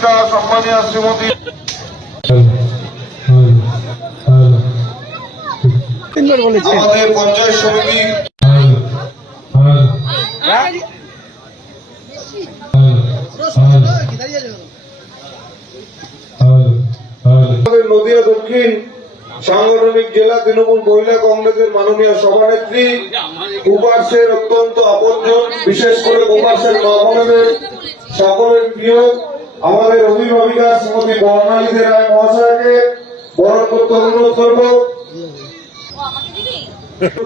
অভিভাবিকা সম্মানীয় শ্রীমতী আমাদের পঞ্চায়েত সমিতি নদিয়া দক্ষিণ সাংগঠনিক জেলা তৃণমূল মহিলা কংগ্রেসের মাননীয় সভানেত্রী কুপার্সের অত্যন্ত আপনজন, বিশেষ করে কুপার্সের মা সকলের প্রিয় আমাদের অভিভাবিকা শ্রীমতী বর্ণালীদের রায় মহাশয়কে বরণ করতে অনুরোধ করব।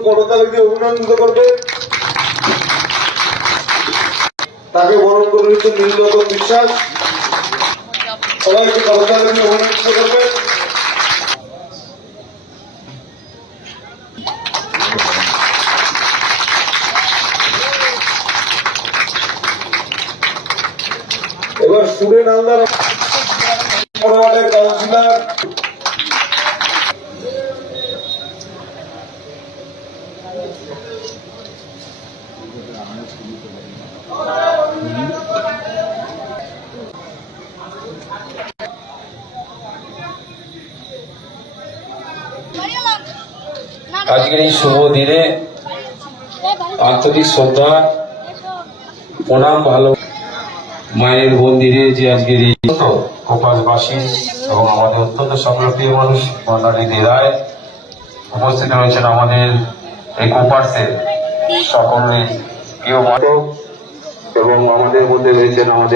করতালি দিয়ে অভিনন্দিত করবে। তাকে বরণ করে নিতে নীলরতন বিশ্বাস। সবাইকে করতালি দিয়ে অভিনন্দিত করবে। এবার স্টুডেন্ট ফরওয়ার্ডের কাউন্সিলর আজকের এই শুভ দিনে আন্তরিক শ্রদ্ধা প্রণাম ভালো মায়ের মন্দিরে যে আজকের এই কোপাসবাসী এবং আমাদের অত্যন্ত সংগ্রহীয় মানুষ দে রায় উপস্থিত রয়েছেন আমাদের এই কোপার্সের সকলের প্রিয় এবং আমাদের মধ্যে রয়েছেন আমাদের